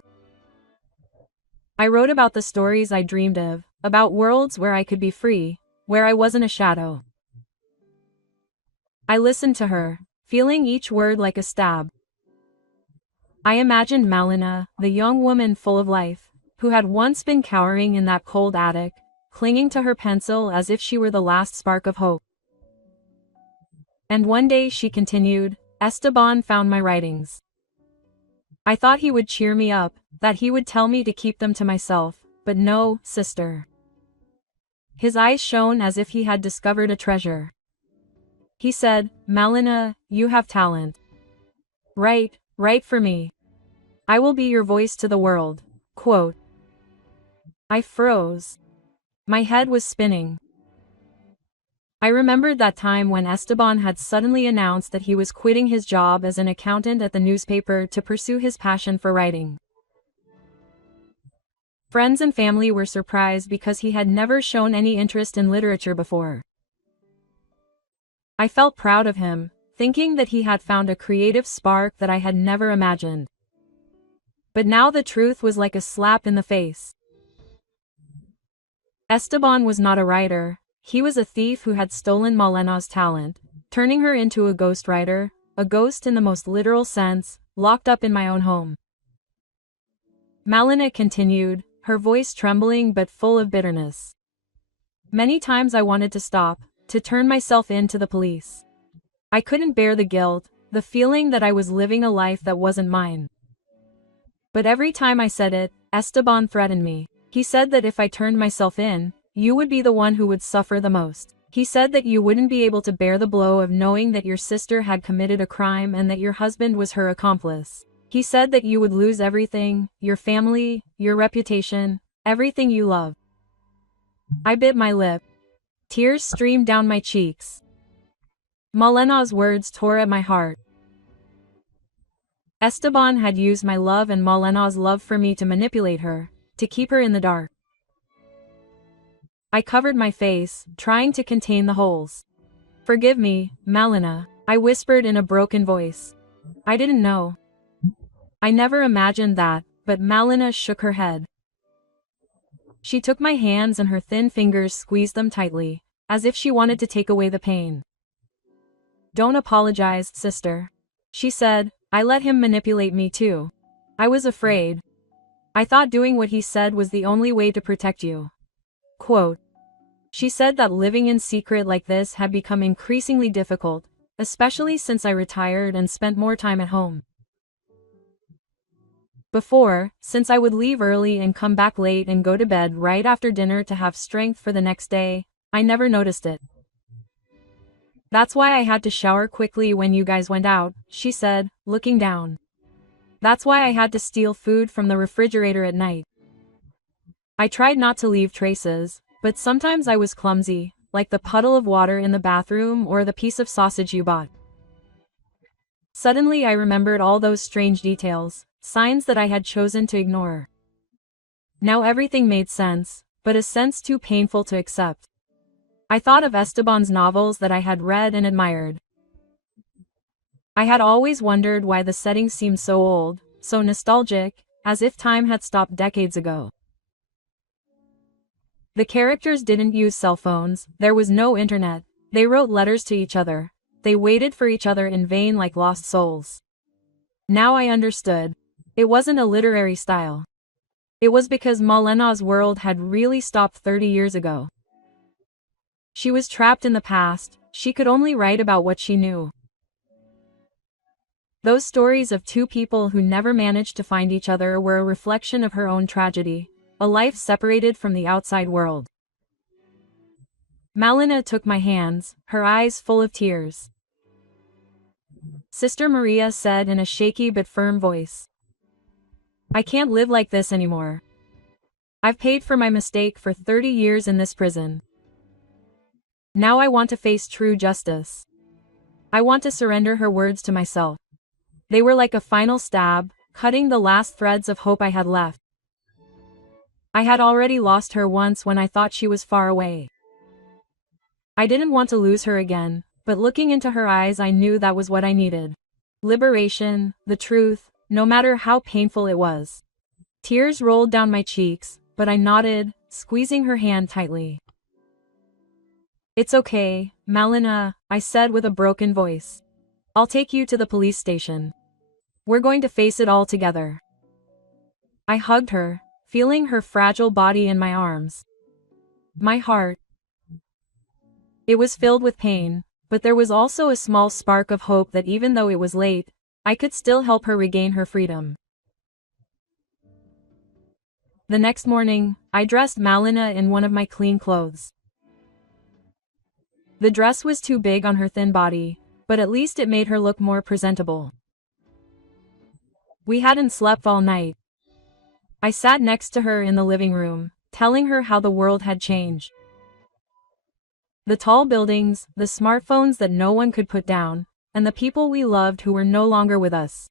I wrote about the stories I dreamed of, about worlds where I could be free, where I wasn't a shadow. I listened to her, feeling each word like a stab. I imagined Malina, the young woman full of life, who had once been cowering in that cold attic, clinging to her pencil as if she were the last spark of hope. And one day, she continued, Esteban found my writings. I thought he would cheer me up, that he would tell me to keep them to myself, but no, sister. His eyes shone as if he had discovered a treasure. He said, Malina, you have talent. Write for me. I will be your voice to the world. Quote. I froze. My head was spinning. I remembered that time when Esteban had suddenly announced that he was quitting his job as an accountant at the newspaper to pursue his passion for writing. Friends and family were surprised because he had never shown any interest in literature before. I felt proud of him, thinking that he had found a creative spark that I had never imagined. But now the truth was like a slap in the face. Esteban was not a writer, he was a thief who had stolen Malena's talent, turning her into a ghostwriter, a ghost in the most literal sense, locked up in my own home. Malina continued, her voice trembling but full of bitterness. Many times I wanted to stop, to turn myself in to the police. I couldn't bear the guilt, the feeling that I was living a life that wasn't mine. But every time I said it, Esteban threatened me. He said that if I turned myself in, you would be the one who would suffer the most. He said that you wouldn't be able to bear the blow of knowing that your sister had committed a crime and that your husband was her accomplice. He said that you would lose everything, your family, your reputation, everything you love. I bit my lip. Tears streamed down my cheeks. Malena's words tore at my heart. Esteban had used my love and Malena's love for me to manipulate her, to keep her in the dark. I covered my face, trying to contain the holes. Forgive me, Malina, I whispered in a broken voice. I didn't know. I never imagined that, but Malina shook her head. She took my hands and her thin fingers squeezed them tightly, as if she wanted to take away the pain. Don't apologize, sister. She said, I let him manipulate me too. I was afraid. I thought doing what he said was the only way to protect you. Quote. She said that living in secret like this had become increasingly difficult, especially since I retired and spent more time at home. Before, since I would leave early and come back late and go to bed right after dinner to have strength for the next day, I never noticed it. That's why I had to shower quickly when you guys went out, she said, looking down. That's why I had to steal food from the refrigerator at night. I tried not to leave traces, but sometimes I was clumsy, like the puddle of water in the bathroom or the piece of sausage you bought. Suddenly I remembered all those strange details, signs that I had chosen to ignore. Now everything made sense, but a sense too painful to accept. I thought of Esteban's novels that I had read and admired. I had always wondered why the settings seemed so old, so nostalgic, as if time had stopped decades ago. The characters didn't use cell phones, there was no internet, they wrote letters to each other, they waited for each other in vain like lost souls. Now I understood. It wasn't a literary style. It was because Malena's world had really stopped 30 years ago. She was trapped in the past, she could only write about what she knew. Those stories of two people who never managed to find each other were a reflection of her own tragedy, a life separated from the outside world. Malina took my hands, her eyes full of tears. Sister Maria said in a shaky but firm voice. I can't live like this anymore. I've paid for my mistake for 30 years in this prison. Now I want to face true justice. I want to surrender her words to myself. They were like a final stab, cutting the last threads of hope I had left. I had already lost her once when I thought she was far away. I didn't want to lose her again, but looking into her eyes I knew that was what I needed. Liberation, the truth, no matter how painful it was. Tears rolled down my cheeks, but I nodded, squeezing her hand tightly. "It's okay, Malina," I said with a broken voice. "I'll take you to the police station. We're going to face it all together." I hugged her, feeling her fragile body in my arms. My heart. It was filled with pain, but there was also a small spark of hope that even though it was late, I could still help her regain her freedom. The next morning, I dressed Malina in one of my clean clothes. The dress was too big on her thin body, but at least it made her look more presentable. We hadn't slept all night. I sat next to her in the living room, telling her how the world had changed. The tall buildings, the smartphones that no one could put down, and the people we loved who were no longer with us.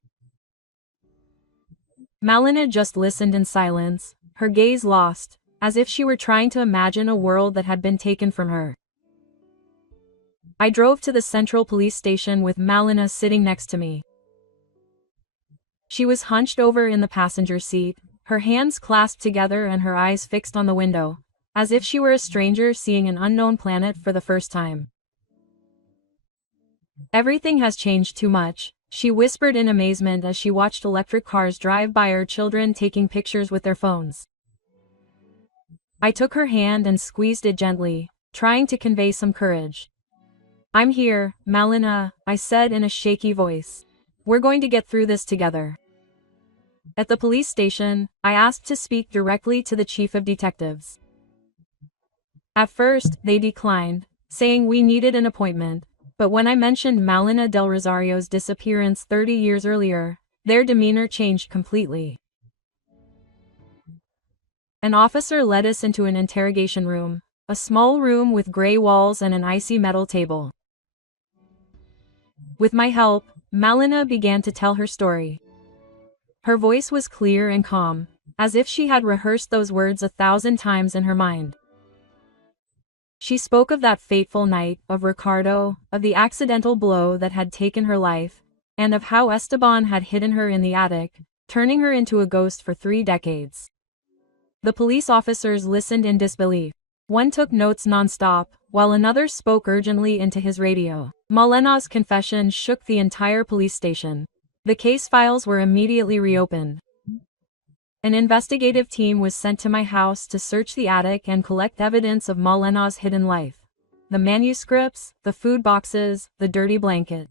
Malina just listened in silence, her gaze lost, as if she were trying to imagine a world that had been taken from her. I drove to the central police station with Malina sitting next to me. She was hunched over in the passenger seat, her hands clasped together and her eyes fixed on the window, as if she were a stranger seeing an unknown planet for the first time. "Everything has changed too much," she whispered in amazement as she watched electric cars drive by, her children taking pictures with their phones. I took her hand and squeezed it gently, trying to convey some courage. "I'm here, Malina," I said in a shaky voice. "We're going to get through this together." At the police station, I asked to speak directly to the chief of detectives. At first, they declined, saying we needed an appointment, but when I mentioned Malina del Rosario's disappearance 30 years earlier, their demeanor changed completely. An officer led us into an interrogation room, a small room with gray walls and an icy metal table. With my help, Malina began to tell her story. Her voice was clear and calm, as if she had rehearsed those words 1,000 times in her mind. She spoke of that fateful night, of Ricardo, of the accidental blow that had taken her life, and of how Esteban had hidden her in the attic, turning her into a ghost for 3 decades. The police officers listened in disbelief. One took notes non-stop, while another spoke urgently into his radio. Malina's confession shook the entire police station. The case files were immediately reopened. An investigative team was sent to my house to search the attic and collect evidence of Malina's hidden life. The manuscripts, the food boxes, the dirty blanket.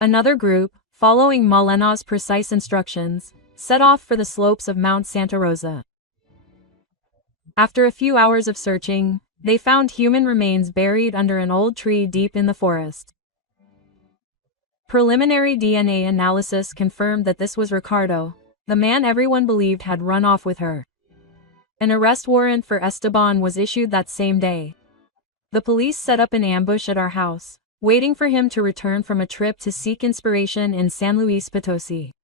Another group, following Malina's precise instructions, set off for the slopes of Mount Santa Rosa. After a few hours of searching, they found human remains buried under an old tree deep in the forest. Preliminary DNA analysis confirmed that this was Ricardo, the man everyone believed had run off with her. An arrest warrant for Esteban was issued that same day. The police set up an ambush at our house, waiting for him to return from a trip to seek inspiration in San Luis Potosi.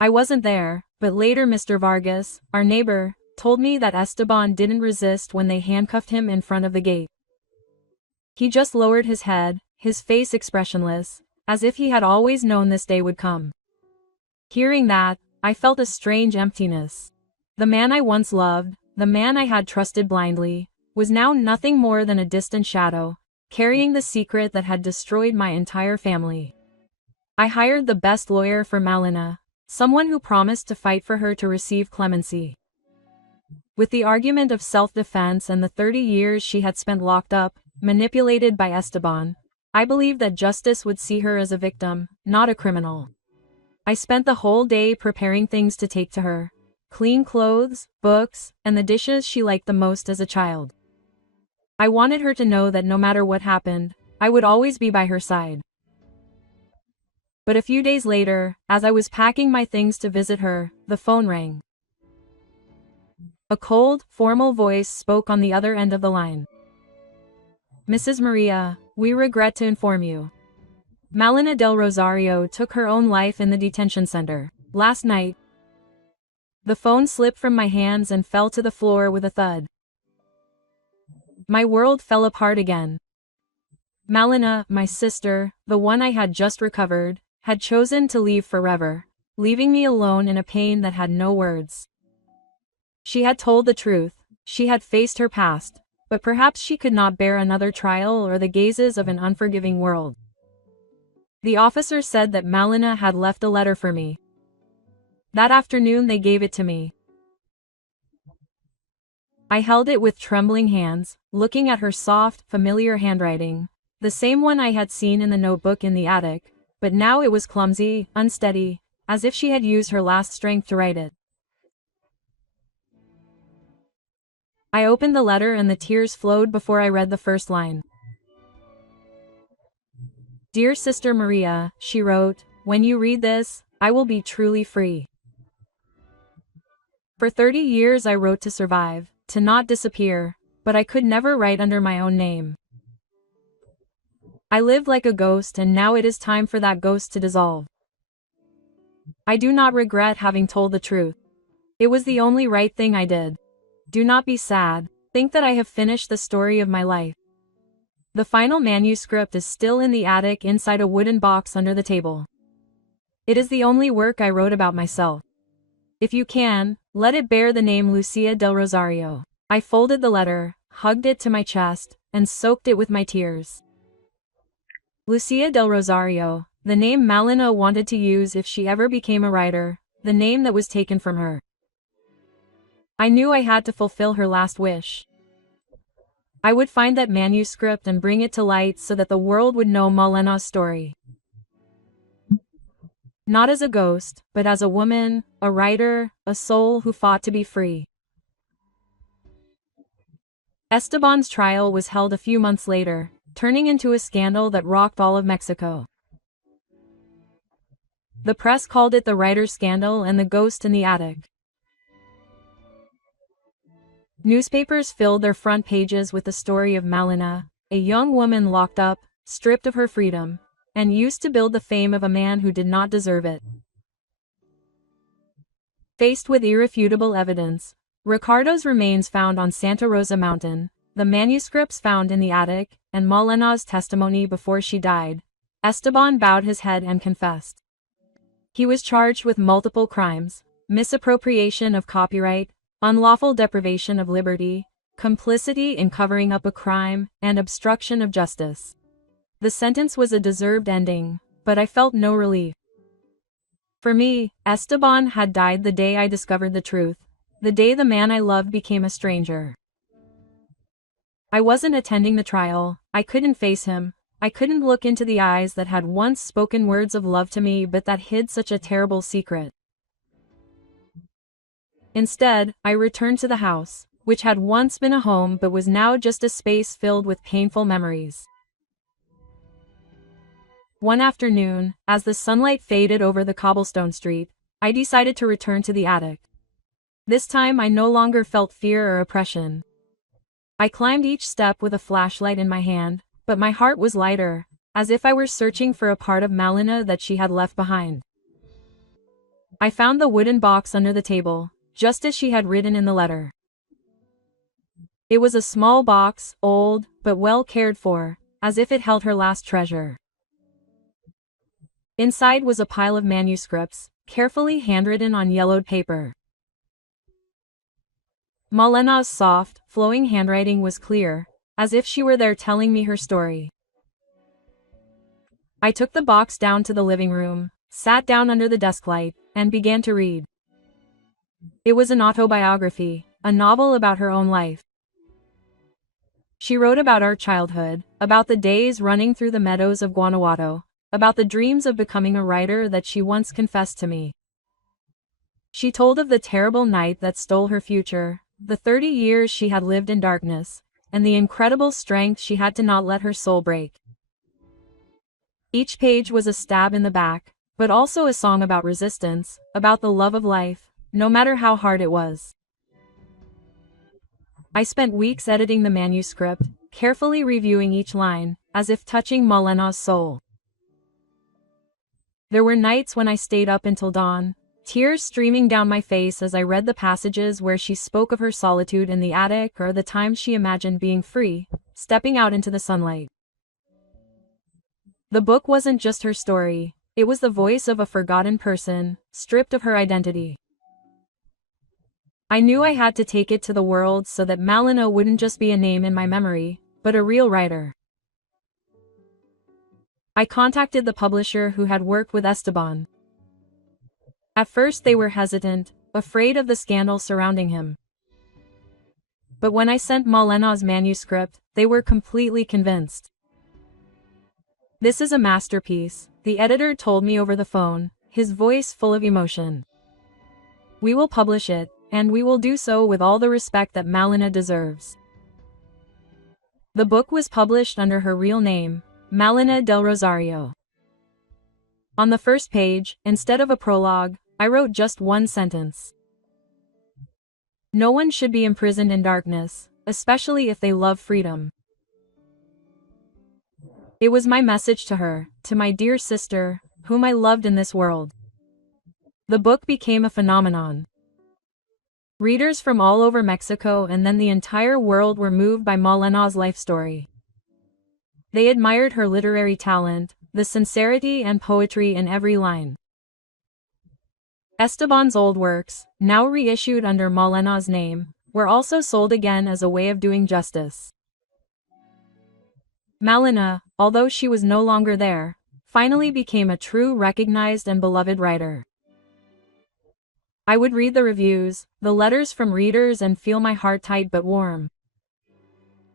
I wasn't there, but later Mr. Vargas, our neighbor, told me that Esteban didn't resist when they handcuffed him in front of the gate. He just lowered his head, his face expressionless, as if he had always known this day would come. Hearing that, I felt a strange emptiness. The man I once loved, the man I had trusted blindly, was now nothing more than a distant shadow, carrying the secret that had destroyed my entire family. I hired the best lawyer for Malina, someone who promised to fight for her to receive clemency. With the argument of self-defense and the 30 years she had spent locked up, manipulated by Esteban, I believed that justice would see her as a victim, not a criminal. I spent the whole day preparing things to take to her: clean clothes, books, and the dishes she liked the most as a child. I wanted her to know that no matter what happened, I would always be by her side. But a few days later, as I was packing my things to visit her, the phone rang. A cold, formal voice spoke on the other end of the line. "Mrs. Maria, we regret to inform you. Malina del Rosario took her own life in the detention center last night." The phone slipped from my hands and fell to the floor with a thud. My world fell apart again. Malina, my sister, the one I had just recovered, had chosen to leave forever, leaving me alone in a pain that had no words. She had told the truth, she had faced her past, but perhaps she could not bear another trial or the gazes of an unforgiving world. The officer said that Malina had left a letter for me. That afternoon they gave it to me. I held it with trembling hands, looking at her soft, familiar handwriting, the same one I had seen in the notebook in the attic, but now it was clumsy, unsteady, as if she had used her last strength to write it. I opened the letter and the tears flowed before I read the first line. "Dear Sister Maria," she wrote, "when you read this, I will be truly free. For 30 years I wrote to survive, to not disappear, but I could never write under my own name. I lived like a ghost and now it is time for that ghost to dissolve. I do not regret having told the truth. It was the only right thing I did. Do not be sad, think that I have finished the story of my life. The final manuscript is still in the attic inside a wooden box under the table. It is the only work I wrote about myself. If you can, let it bear the name Lucia del Rosario." I folded the letter, hugged it to my chest, and soaked it with my tears. Lucia del Rosario, the name Malina wanted to use if she ever became a writer, the name that was taken from her. I knew I had to fulfill her last wish. I would find that manuscript and bring it to light so that the world would know Malina's story. Not as a ghost, but as a woman, a writer, a soul who fought to be free. Esteban's trial was held a few months later, turning into a scandal that rocked all of Mexico. The press called it the writer's scandal and the ghost in the attic. Newspapers filled their front pages with the story of Malina, a young woman locked up, stripped of her freedom, and used to build the fame of a man who did not deserve it. Faced with irrefutable evidence, Ricardo's remains found on Santa Rosa Mountain, the manuscripts found in the attic, and Malina's testimony before she died, Esteban bowed his head and confessed. He was charged with multiple crimes: misappropriation of copyright, unlawful deprivation of liberty, complicity in covering up a crime, and obstruction of justice. The sentence was a deserved ending, but I felt no relief. For me, Esteban had died the day I discovered the truth, the day the man I loved became a stranger. I wasn't attending the trial, I couldn't face him, I couldn't look into the eyes that had once spoken words of love to me but that hid such a terrible secret. Instead, I returned to the house, which had once been a home but was now just a space filled with painful memories. One afternoon, as the sunlight faded over the cobblestone street, I decided to return to the attic. This time I no longer felt fear or oppression. I climbed each step with a flashlight in my hand, but my heart was lighter, as if I were searching for a part of Malina that she had left behind. I found the wooden box under the table, just as she had written in the letter. It was a small box, old, but well cared for, as if it held her last treasure. Inside was a pile of manuscripts, carefully handwritten on yellowed paper. Malina's soft, flowing handwriting was clear, as if she were there telling me her story. I took the box down to the living room, sat down under the desk light, and began to read. It was an autobiography, a novel about her own life. She wrote about our childhood, about the days running through the meadows of Guanajuato, about the dreams of becoming a writer that she once confessed to me. She told of the terrible night that stole her future, the 30 years she had lived in darkness, and the incredible strength she had to not let her soul break. Each page was a stab in the back, but also a song about resistance, about the love of life, no matter how hard it was. I spent weeks editing the manuscript, carefully reviewing each line, as if touching Malina's soul. There were nights when I stayed up until dawn, tears streaming down my face as I read the passages where she spoke of her solitude in the attic or the times she imagined being free, stepping out into the sunlight. The book wasn't just her story, it was the voice of a forgotten person, stripped of her identity. I knew I had to take it to the world so that Malina wouldn't just be a name in my memory, but a real writer. I contacted the publisher who had worked with Esteban. At first they were hesitant, afraid of the scandal surrounding him. But when I sent Malina's manuscript, they were completely convinced. This is a masterpiece, the editor told me over the phone, his voice full of emotion. We will publish it, and we will do so with all the respect that Malina deserves. The book was published under her real name, Malina del Rosario. On the first page, instead of a prologue, I wrote just one sentence. No one should be imprisoned in darkness, especially if they love freedom. It was my message to her, to my dear sister, whom I loved in this world. The book became a phenomenon. Readers from all over Mexico and then the entire world were moved by Malina's life story. They admired her literary talent, the sincerity and poetry in every line. Esteban's old works, now reissued under Malina's name, were also sold again as a way of doing justice. Malina, although she was no longer there, finally became a true recognized and beloved writer. I would read the reviews, the letters from readers and feel my heart tight but warm.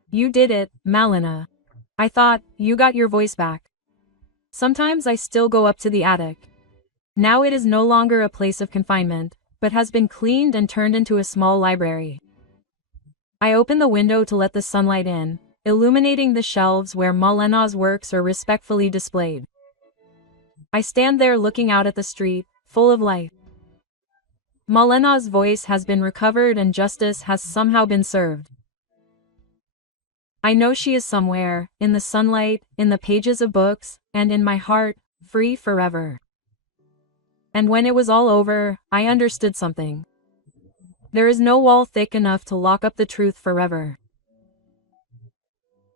You did it, Malina. I thought, you got your voice back. Sometimes I still go up to the attic. Now it is no longer a place of confinement, but has been cleaned and turned into a small library. I open the window to let the sunlight in, illuminating the shelves where Malina's works are respectfully displayed. I stand there looking out at the street, full of life. Malina's voice has been recovered and justice has somehow been served. I know she is somewhere, in the sunlight, in the pages of books, and in my heart, free forever. And when it was all over, I understood something. There is no wall thick enough to lock up the truth forever.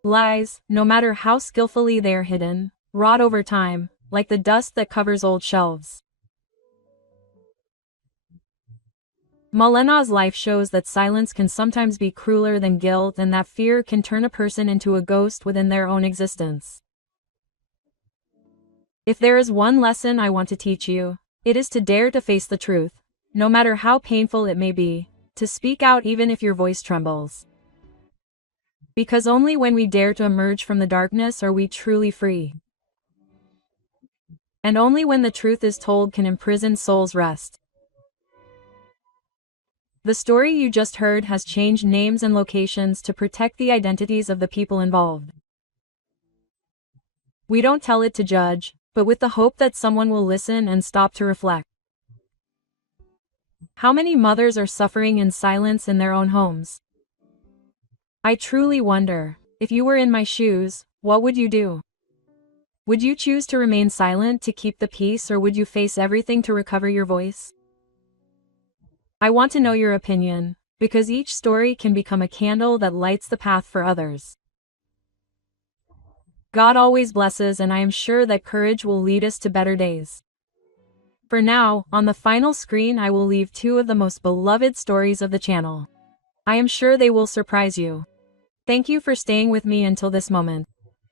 Lies, no matter how skillfully they are hidden, rot over time, like the dust that covers old shelves. Malina's life shows that silence can sometimes be crueler than guilt and that fear can turn a person into a ghost within their own existence. If there is one lesson I want to teach you, it is to dare to face the truth, no matter how painful it may be, to speak out even if your voice trembles. Because only when we dare to emerge from the darkness are we truly free. And only when the truth is told can imprisoned souls rest. The story you just heard has changed names and locations to protect the identities of the people involved. We don't tell it to judge, but with the hope that someone will listen and stop to reflect. How many mothers are suffering in silence in their own homes? I truly wonder, if you were in my shoes, what would you do? Would you choose to remain silent to keep the peace, or would you face everything to recover your voice? I want to know your opinion, because each story can become a candle that lights the path for others. God always blesses, and I am sure that courage will lead us to better days. For now, on the final screen I will leave two of the most beloved stories of the channel. I am sure they will surprise you. Thank you for staying with me until this moment.